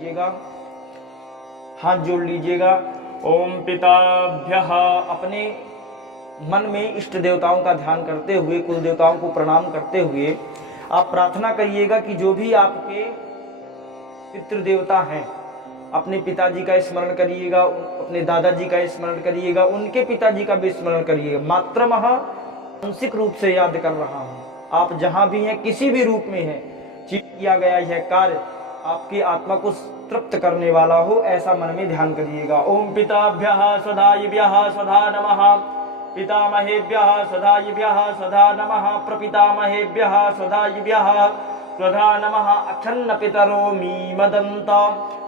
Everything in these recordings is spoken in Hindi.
लीजिएगा, हाथ जोड़ लीजिएगा। ओम पिताभ्यः, अपने मन में इष्ट देवताओं का ध्यान करते हुए, कुल देवताओं को प्रणाम करते हुए आप प्रार्थना करिएगा कि जो भी आपके पितृदेवता हैं, अपने पिताजी का स्मरण करिएगा, अपने दादाजी का स्मरण करिएगा, उनके पिताजी का भी स्मरण करिएगा। मात्रमः मानसिक रूप से याद कर रहा हूं, आप जहां भी हैं, किसी भी रूप में हैं, किया गया यह कार्य आपकी आत्मा को तृप्त करने वाला हो, ऐसा मन में ध्यान करिएगा। ओम पिताभ्यः सदायिभ्यः सदा नमः, पितामहेभ्यः सदायिभ्यः सदा नमः, प्रपितामहेभ्यः सदायिभ्यः सदा नमः। अक्षन्न पितरो मीमदन्त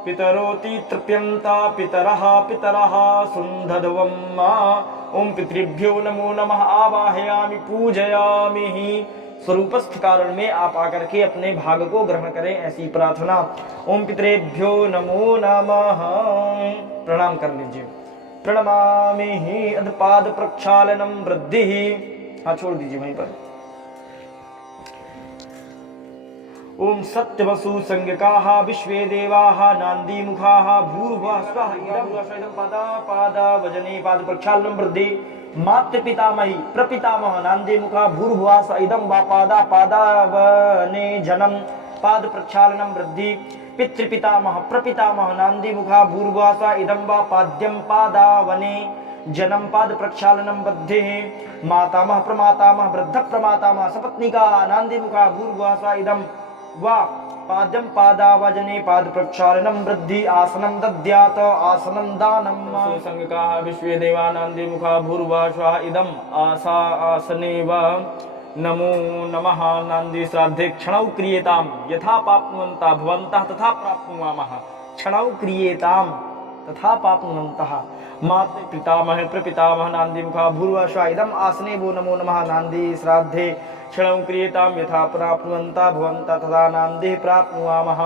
पितरोति तृप्यन्त पितरः पितरः सुन्दधवम्। ओम पितृभ्यो नमो नमः, आवाहयामि पूजयामि। स्वरूपस्थ कारण में आप आकर के अपने भाग को ग्रहण करें, ऐसी प्रार्थना। ओम पितरेभ्यो नमो नमः, प्रणाम कर लीजिए। प्रणमामि अधपाद प्रक्षालनम वृद्धि, हाँ छोड़ दीजिए वहीं पर। ओम सत्यवसु संज्ञकाः विश्वे देवाः नांदी मुखाः भूर्भुवः स्वः इदं पादा पादा वजने पाद प्रक्षालनम वृद्धि। मातृ पितामही प्रपितामह नांदी मुखा भूर्भुवः स इदं वा पादा पादावने जनं पाद प्रक्षालनम वृद्धि। पितृपितामह प्रपितामह नांदी मुखा भूर्भुवः स इदं वा पाद्यं पादावने जनं पाद प्रक्षालनम वृद्धि। मातामह प्रमातामह वृद्ध प्रमातामह सपत्निका नांदी मुखा भूर्भुवः स इदं वा पाद्यं पादावजने पाद प्रक्षालनम वृद्धि। आसनं दद्यात आसनं दानम्। संज्ञकाः विश्वे देवा नांदी मुखा भूर्भुवः स्वः इदं आसा आसने वा नमो नमः। नांदी श्राद्धे क्षणौ क्रियेताम् यथा पाप्नुवन्तः भवन्तः तथा प्राप्नुवामः। क्षणौ क्रियेताम् तथा पाप्नुवन्तः। मातृ पितामह प्रपितामह नांदी मुखा भूर्भुवः स्वः इदं आसने वो नमो नमः। नांदी श्राद्धे क्षणौ क्रियेताम् यथा प्राप्नुवन्तः भवन्तः तथा नांदी प्राप्नुवामः।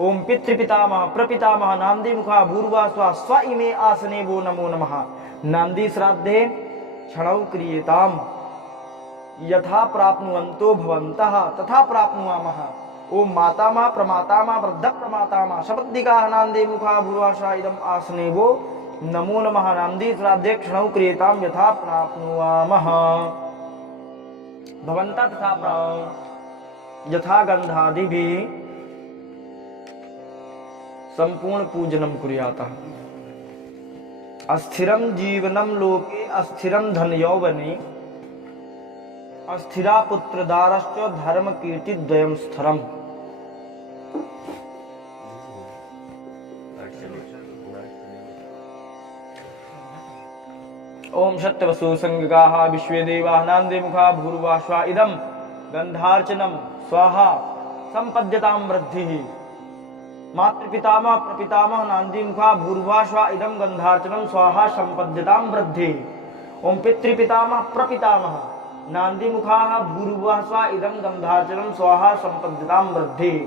ओम पितृपितामह प्रपितामह नांदी मुखा भूर्भुवः स्वः स्व इमे आसने वो नमो नमः। नांदी श्राद्धे क्षणौ क्रियेताम् यथा प्राप्नुवन्तो भवन्तः तथा प्राप्नुवामः। ओम मातामह प्रमातामह वृद्ध प्रमातामह सपत्निकाः नांदी मुखा भूर्भुवः स्वः इदं आसने वो नमो नमः। नांदी श्राद्धे क्षणौ क्रियेताम् यथा प्राप्नुवामः भवन्तः तथा यथा गंधादिभिः संपूर्ण पूजनम कुर्यातः। अस्थिरं जीवनं लोके अस्थिरं धन यौवने अस्थिरा पुत्रदारश्च धर्म कीर्ति द्वयं स्थिरम्। ओम सत्यवसु संज्ञकाः विश्वे देवाः नांदी मुखा भूर्भुवः स्वः इदं गंधार्चनम स्वाहा संपद्यतां वृद्धिः। मातृपितामह प्रपितामह नांदी मुखा भूर्भुवः स्वः इदं गंधार्चनम स्वाहा संपद्यतां वृद्धिः। ओम पितृपितामह प्रपितामह नांदी मुखाः भूर्भुवः स्वः इदं गंधार्चनम स्वाहा संपद्यतां वृद्धिः।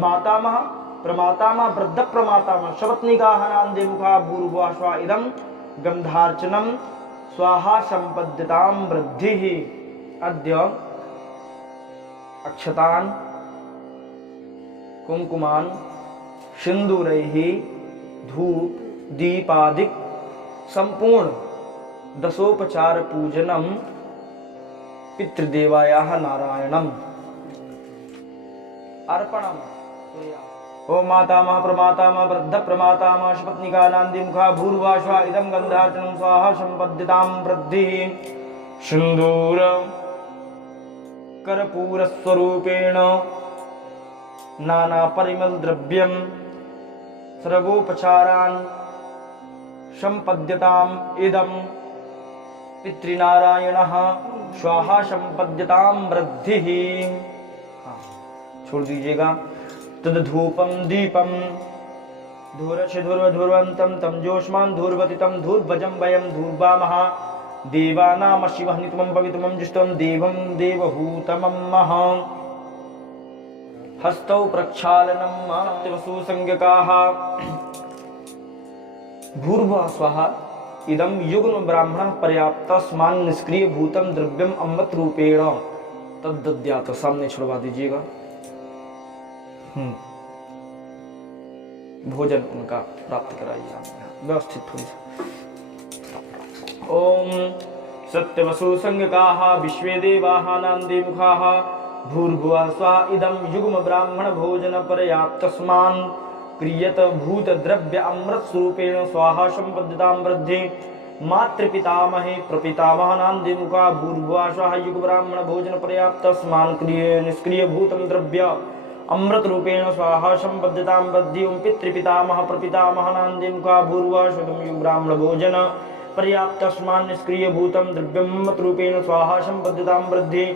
मातामह प्रमातामह वृद्ध प्रमातामह सपत्निकाः नांदी मुखा भूर्भुवः स्वः इदं गंधार्चनम स्वाहा संपद्यतां वृद्धिः। अद्य अक्षतान् कुंकुमान् सिंदूरैः धूप दीपादिक संपूर्ण दशोपचार पूजनम पितृदेवायाः नारायणम् अर्पणम्। ओम मातामह प्रमातामह वृद्ध प्रमातामह सपत्निका नांदी मुखा भूर्भुवः स्वः इदं गंधार्चनम स्वाहा संपद्यतां वृद्धिः। सिंदूर कर्पूर स्वरूपेण नाना परिमल द्रव्यं सर्वोपचारान् संपद्यताम् इदं पितृनारायणः स्वाहा संपद्यतां वृद्धिः। छोड़ दीजिएगा। तद्धूपम दीपम धूरश धूर्वधूर्वन्तं तं जोष्मान् धूर्वतितं धूर्भजं वयं धूर्वामः। देवानामशिवः नितमं पवित्रमं जुष्टं देवं देवहूतमं। हस्तौ प्रक्षालनं सत्यवसु संज्ञकाः भूर्भुवः स्वः इदं युग्म ब्राह्मणः पर्याप्तस्मान् निष्क्रिय भूतं द्रव्यम अमृत रूपेण तद्दद्यात्। सामने छुड़वा दीजिएगा। भोजन उनका प्राप्त कराइए। आप व्यवस्थित थोड़ी सा। ओम सत्यवसु संज्ञकाः विश्वे देवाः नान्दी मुखाः भूर्भुवः स्वः इदं युग्म ब्राह्मण भोजन पर्याप्तस्मान् क्रियत भूत द्रव्य अमृत स्वरूपेण स्वाहा संपद्यतां वृद्धि मातृपितामहे प्रपितामह नान्दी मुखा भूर्भुवः स्वः युग ब्राह्मण भोजन पर्याप्तस्मान् क्रिय निष्क्रिय भूतं द्रव्य अमृत रूपेण स्वाहा संपद्यतां वृद्धि ओम पितृपितामह प्रपितामह नान्दी मुखा भूर्भुवः स्वः युग ब्राह्मण भोजन पर्याप्तस्मान् निष्क्रिय भूतं द्रव्यमृत रूपेण स्वाहा संपद्यतां वृद्धि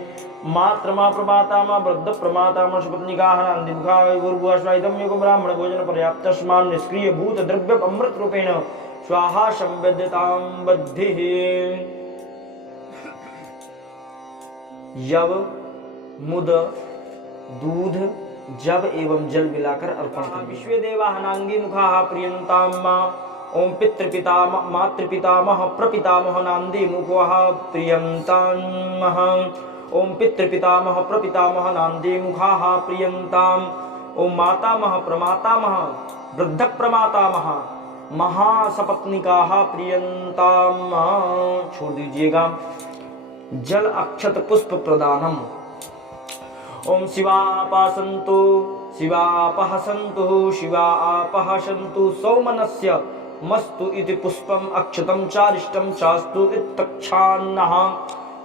मात्रमा प्रमातामा वृद्ध प्रमातामा सुपत्निकाः नान्दी मुखाः भूर्भुवः स्वः इदं युग ब्राह्मण भोजन पर्याप्तस्मान् निष्क्रिय भूत द्रव्य अमृत रूपेण स्वाहा संपद्यतां वृद्धिः। यव मुद दूध जब एवं जल मिलाकर अर्पण करें। विश्वे देवाः नान्दी मुखाः प्रियन्ताम् ओम पितृपितामह मातृपितामह प्रपितामह नान्दी मुखः प्रियन्तामः ओम पितृपितामह प्रपितामह नान्दी मुखाः प्रियन्ताम् ओम मातामह प्रमातामह वृद्ध प्रमातामह महासपत्निकाः प्रियन्ताम्। छोड़ दीजिएगा। जल अक्षत पुष्प प्रदानम। ओम शिवापः सन्तु शिवापः सन्तु शिवापः सन्तु सौमनस्य मस्तु इति पुष्पम अक्षतम चारिष्टम चास्तु इत्तक्षान्नः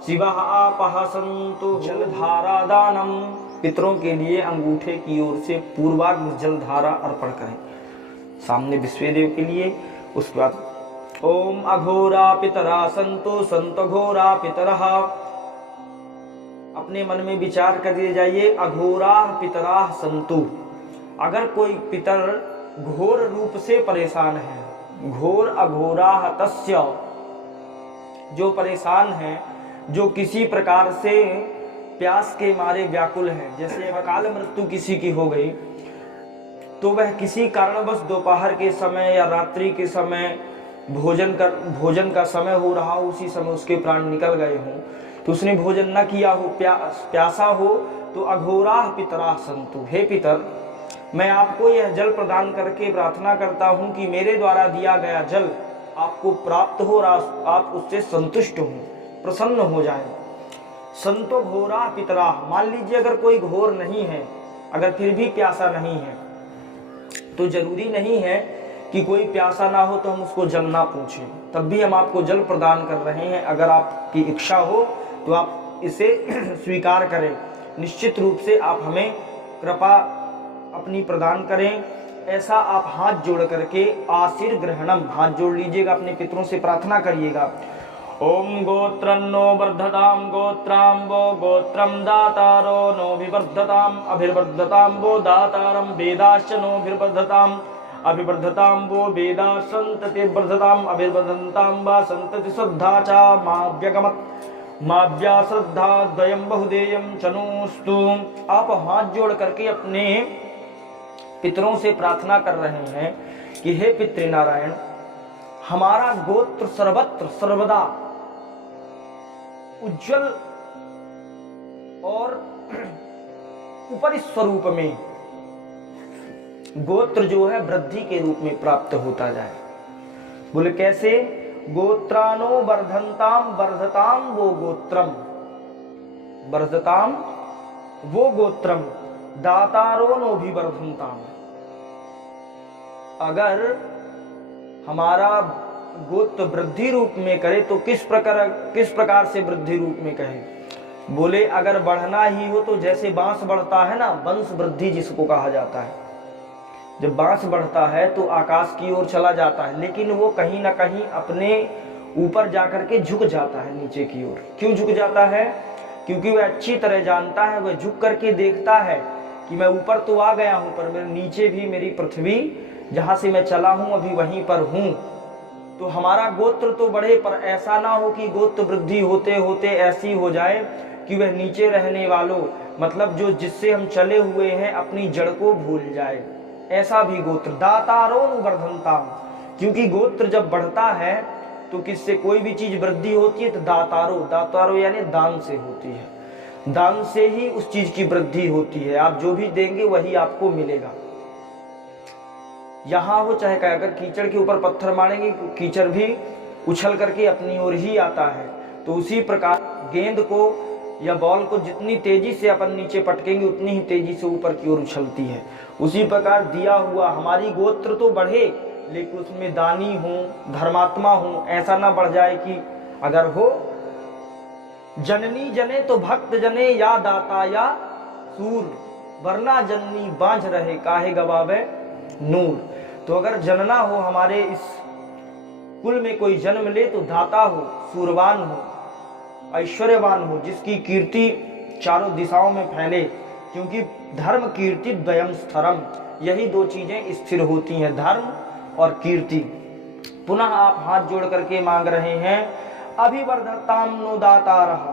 शिवः आपः सन्तु। जलधारा दानम। पितरों के लिए अंगूठे की ओर से पूर्वाग्र जलधारा अर्पण करें सामने विश्वदेव के लिए। उसके बाद ओम अघोरा पितरा सन्तु संत घोरा पितरः। अपने मन में विचार कर जाइए अघोरा पितरा सन्तु। अगर कोई पितर घोर रूप से परेशान है, घोर अघोरा तस्य, जो परेशान है, जो किसी प्रकार से प्यास के मारे व्याकुल है, जैसे अकाल मृत्यु किसी की हो गई तो वह किसी कारणवश दोपहर के समय या रात्रि के समय भोजन का समय हो रहा हो, उसी समय उसके प्राण निकल गए हों, तो उसने भोजन न किया हो, प्यासा हो, तो अघोरा पितरा सन्तु। हे पितर, मैं आपको यह जल प्रदान करके प्रार्थना करता हूं कि मेरे द्वारा दिया गया जल आपको प्राप्त हो और आप उससे संतुष्ट हो, प्रसन्न हो जाएं। संतो घोरा पितरा। मान लीजिए अगर कोई घोर नहीं है, अगर फिर भी प्यासा नहीं है, तो जरूरी नहीं है कि कोई प्यासा ना हो तो हम उसको जल ना पूछें, तब भी हम आपको जल प्रदान कर रहे हैं। अगर आपकी इच्छा हो तो आप इसे स्वीकार करें। निश्चित रूप से आप हमें कृपा अपनी प्रदान करें। ऐसा आप हाथ जोड़ करके आशीर् ग्रहणम, हाथ जोड़ लीजिएगा, अपने पितरों से प्रार्थना करिएगा। ओम गोत्रन्नो वर्धताम गोत्राम्बो गोत्रम दातारो नोभिवर्धताम अभिर्वर्धताम वो दातारम वेदाश्च नोभिर्वर्धताम अभिवर्धताम वो वेदा संतति वर्धताम अभिर्वर्धताम वा संतति श्रद्धा चा माव्यगमत् माव्या श्रद्धा द्वयम बहुदेयम चनोस्तु। आप हाथ जोड़ करके अपने पितरों से प्रार्थना कर रहे हैं कि हे पितृनारायण, हमारा गोत्र सर्वत्र सर्वदा उज्जवल और ऊपरी स्वरूप में गोत्र जो है वृद्धि के रूप में प्राप्त होता जाए। बोले कैसे? गोत्रानो वर्धनताम वर्धताम वो गोत्रम, वर्धताम वो गोत्रम दातारो नो भी वर्धनताम। अगर हमारा गोत्र वृद्धि रूप में करे तो किस प्रकार से वृद्धि रूप में कहे? बोले अगर बढ़ना ही हो तो जैसे बांस बढ़ता है ना, वंश वृद्धि जिसको कहा जाता है। जब बांस बढ़ता है तो आकाश की ओर चला जाता है, लेकिन वो कहीं ना कहीं अपने ऊपर जाकर के झुक जाता है नीचे की ओर। क्यों झुक जाता है? क्योंकि वह अच्छी तरह जानता है, वह झुक करके देखता है कि मैं ऊपर तो आ गया हूं, पर मेरे नीचे भी मेरी पृथ्वी जहां से मैं चला हूं अभी वहीं पर हूं। तो हमारा गोत्र तो बढ़े, पर ऐसा ना हो कि गोत्र वृद्धि होते होते ऐसी हो जाए कि वह नीचे रहने वालों, मतलब जो जिससे हम चले हुए हैं, अपनी जड़ को भूल जाए। ऐसा भी गोत्र दातारो वर्धनताम, क्योंकि गोत्र जब बढ़ता है तो किससे कोई भी चीज वृद्धि होती है तो दातारो यानी दान से होती है। दान से ही उस चीज की वृद्धि होती है। आप जो भी देंगे वही आपको मिलेगा। यहाँ हो चाहे कहीं, अगर कीचड़ के ऊपर पत्थर मारेंगे कीचड़ भी उछल करके अपनी ओर ही आता है। तो उसी प्रकार गेंद को या बॉल को जितनी तेजी से अपन नीचे पटकेंगे उतनी ही तेजी से ऊपर की ओर उछलती है। उसी प्रकार दिया हुआ हमारी गोत्र तो बढ़े लेकिन उसमें दानी हो, धर्मात्मा हो, ऐसा ना बढ़ जाए कि अगर हो जननी जने तो भक्त जने या दाता या सूर, वरना जननी बांझ रहे काहे गवावे नूर। तो अगर जनना हो, हमारे इस कुल में कोई जन्म ले तो दाता हो, सूरवान हो, ऐश्वर्यवान हो, जिसकी कीर्ति चारों दिशाओं में फैले, क्योंकि धर्म कीर्ति द्वयम स्थरम, यही दो चीजें स्थिर होती हैं, धर्म और कीर्ति। पुनः आप हाथ जोड़ करके मांग रहे हैं अभिवर्धताम नो दातारः,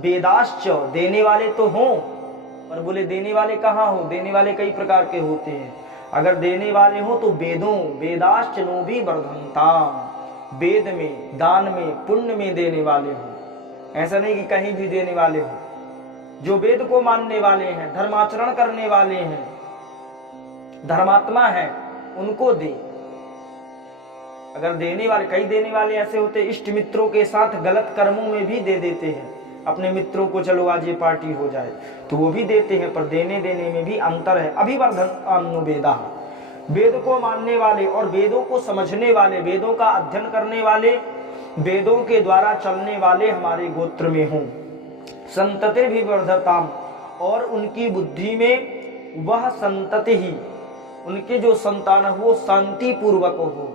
वेदाश्च, देने वाले तो हों, पर बोले देने वाले कहाँ हो, देने वाले कई प्रकार के होते हैं। अगर देने वाले हो तो वेदों, वेदाश्च नो भी वर्धनताम, वेद में, दान में, पुण्य में देने वाले हो, ऐसा नहीं कि कहीं भी देने वाले हो। जो वेद को मानने वाले हैं, धर्माचरण करने वाले हैं, धर्मात्मा है, उनको दे। अगर देने वाले, कई देने वाले ऐसे होते इष्ट मित्रों के साथ गलत कर्मों में भी दे देते हैं अपने मित्रों को, चलो आज ये पार्टी हो जाए, तो वो भी देते हैं, पर देने देने में भी अंतर है। अभिवर्धन वेदा, वेद को मानने वाले और वेदों को समझने वाले, वेदों का अध्ययन करने वाले, वेदों के द्वारा चलने वाले हमारे गोत्र में हों। संतति भी वर्धताम, और उनकी बुद्धि में वह संतति ही, उनके जो संतान हो वो शांति पूर्वक हो,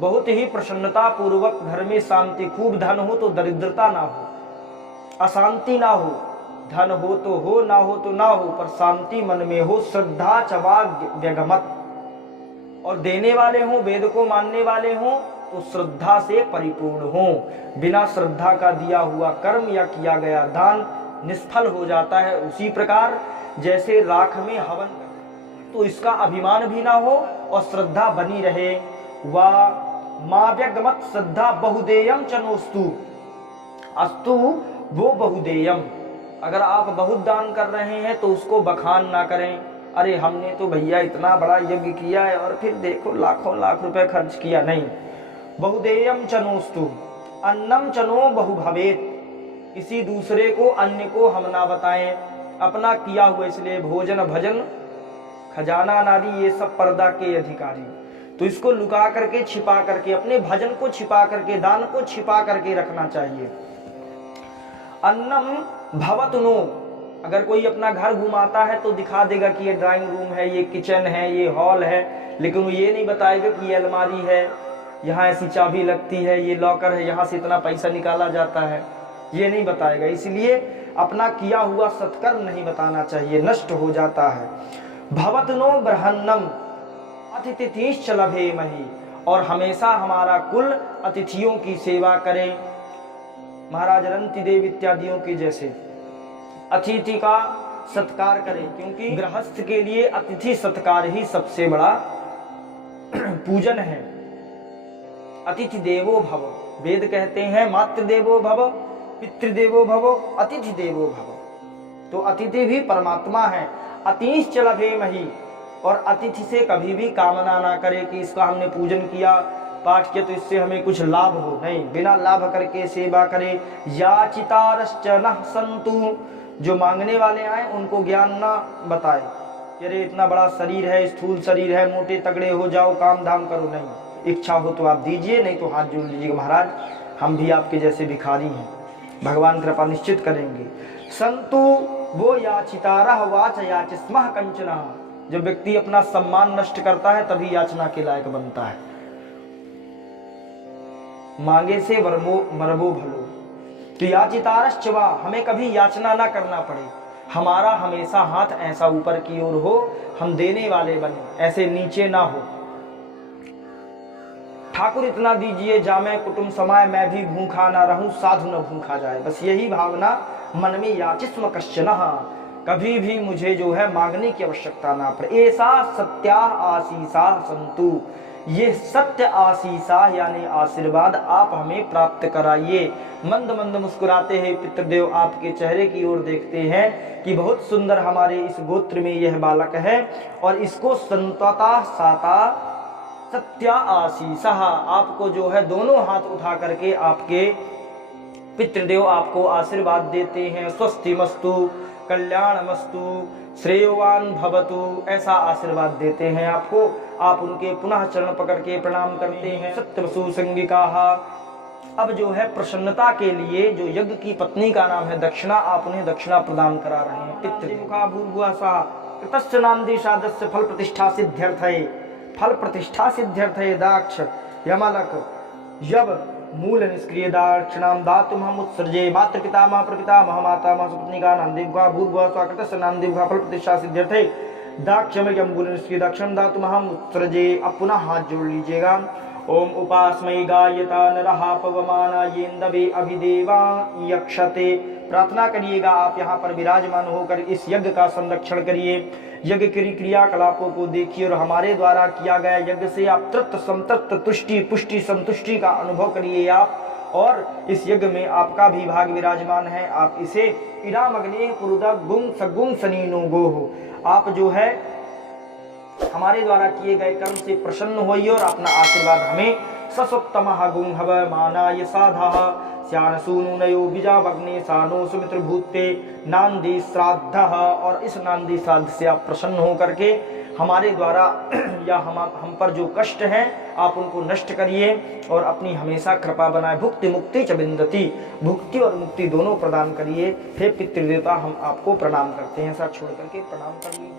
बहुत ही प्रसन्नता पूर्वक, घर में शांति, खूब धन हो तो दरिद्रता ना हो, अशांति ना हो, धन हो तो हो, ना हो तो ना हो, पर शांति मन में हो, श्रद्धा चवा व्यगमत, और देने वाले हों, वेद को मानने वाले हों तो श्रद्धा से परिपूर्ण हों। बिना श्रद्धा का दिया हुआ कर्म या किया गया दान निष्फल हो जाता है। उसी प्रकार जैसे राख में हवन, तो इसका अभिमान भी ना हो और श्रद्धा बनी रहे। वा माव्यगमत श्रद्धा बहुदेयम चनोस्तु, अस्तु वो बहुदेयम, अगर आप बहुत दान कर रहे हैं तो उसको बखान ना करें, अरे हमने तो भैया इतना बड़ा यज्ञ किया है और फिर देखो लाखों लाख रुपए खर्च किया, नहीं। बहुदेयम चनोस्तु, अन्नम चनो बहु भवेत, किसी दूसरे को, अन्य को हम ना बताएं, अपना किया हुआ, इसलिए भोजन भजन खजाना नारी ये सब पर्दा के अधिकारी, तो इसको लुका करके, छिपा करके, अपने भजन को छिपा करके, दान को छिपा करके रखना चाहिए। अन्नम भवतुनो, अगर कोई अपना घर घुमाता है तो दिखा देगा कि ये ड्राइंग रूम है, ये किचन है, ये हॉल है, लेकिन वो ये नहीं बताएगा कि ये अलमारी है, यहाँ ऐसी चाबी लगती है, ये लॉकर है, यहाँ से इतना पैसा निकाला जाता है, ये नहीं बताएगा। इसलिए अपना किया हुआ सत्कर्म नहीं बताना चाहिए, नष्ट हो जाता है। भवतनो ब्रहन्नम अतिथिश्च लभेमहि, और हमेशा हमारा कुल अतिथियों की सेवा करें, महाराज रंती देव इत्यादियों के जैसे अतिथि का सत्कार करें, क्योंकि गृहस्थ के लिए अतिथि सत्कार ही सबसे बड़ा पूजन है। अतिथि देवो भव, वेद कहते हैं मातृ देवो भव, पितृदेवो भव, अतिथि देवो भव, तो अतिथि भी परमात्मा है। अतिश्च लभेमहि, और अतिथि से कभी भी कामना ना करे कि इसका हमने पूजन किया, पाठ किया तो इससे हमें कुछ लाभ हो, नहीं, बिना लाभ करके सेवा करे। याचितारश्च नः सन्तु, जो मांगने वाले आए उनको ज्ञान ना बताए, अरे इतना बड़ा शरीर है, स्थूल शरीर है, मोटे तगड़े हो जाओ, काम धाम करो, नहीं, इच्छा हो तो आप दीजिए, नहीं तो हाथ जोड़ लीजिएगा, महाराज हम भी आपके जैसे भिखारी हैं, भगवान कृपा निश्चित करेंगे। संतु वो याचितारः वाच याचिस्मः कंचनः, जब व्यक्ति अपना सम्मान नष्ट करता है तभी याचना के लायक बनता है। मांगे से मरबो भलो, तो याचितारश्च वा, हमें कभी याचना ना करना पड़े, हमारा हमेशा हाथ ऐसा ऊपर की ओर हो, हम देने वाले बने, ऐसे नीचे ना हो। ठाकुर इतना दीजिए जामे कुटुंब समाए, मैं भी भूखा ना रहूं, साधु न भूखा जाए, बस यही भावना मन में याचिस्म कश्चनः, कभी भी मुझे जो है मांगने की आवश्यकता ना पड़े। ऐसा सत्या आशीषा संतु, ये सत्य आशीषा यानी आशीर्वाद आप हमें प्राप्त कराइए। मंद मंद मुस्कुराते हैं पितृदेव आपके चेहरे की ओर देखते हैं कि बहुत सुंदर हमारे इस गोत्र में यह बालक है और इसको संतता साता सत्या आशीषा, आपको जो है दोनों हाथ उठा करके आपके पितृदेव आपको आशीर्वाद देते हैं। स्वस्ति मस्तु कल्याण मस्तु श्रेयोवान भवतु, ऐसा आशीर्वाद देते हैं आपको। आप उनके पुनः चरण पकड़ के प्रणाम करते हैं। सत्यवसु संगिका, अब जो है प्रसन्नता के लिए जो यज्ञ की पत्नी का नाम है दक्षिणा, आप उन्हें दक्षिणा प्रदान करा रहे हैं। पितृमुखा भूर्भुवः स्वः कृतस्य नान्दिशादस्य फल प्रतिष्ठा सिद्ध्यर्थये, फल प्रतिष्ठा सिद्ध्यर्थये दाक्ष यमलक यव मूल निष्क्रिय दाक्षिणाम दातुम हम उत्सर्जे। मातृ पितामह प्रपितामह माता मह सुपत्निका नान्दिमुखा भूर्भुवः स्वः कृतस्य नान्दिमुखा फल प्रतिष्ठा सिद्ध्यर्थये दाक्षमयम मूल निष्क्रिय दाक्षिणाम दातुम हम उत्सर्जे। अब पुनः हाथ जोड़ लीजिएगा। ओम उपास्मै गायता नरः पवमानायेन्दवे अभिदेवा यक्षते। प्रार्थना करिएगा आप यहाँ पर विराजमान होकर इस यज्ञ का संरक्षण करिए। यज्ञ की क्रियाकलापों को देखिए और हमारे द्वारा किया गया यज्ञ से आप तृप्त संतृप्त तुष्टि पुष्टि संतुष्टि का अनुभव करिए आप। और इस यज्ञ में आपका भी भाग विराजमान है। आप इसे इराम अग्नि पुरुदा गुंग सगुंग सनीनो गोह, आप जो है हमारे द्वारा किए गए कर्म से प्रसन्न होइए और अपना आशीर्वाद हमें ससोत्तमः गुं हव मानाय साधः स्यान सूनुनयो बीजावग्ने सानो सुमित्र भूते नांदी श्राद्धः। और इस नांदी श्राद्ध से आप प्रसन्न हो करके हमारे द्वारा या हम पर जो कष्ट हैं आप उनको नष्ट करिए और अपनी हमेशा कृपा बनाए। भुक्ति मुक्ति च विन्दति, भुक्ति और मुक्ति दोनों प्रदान करिए। हे पितृदेवता हम आपको प्रणाम करते हैं। ऐसा छोड़ करके प्रणाम कर लीजिए।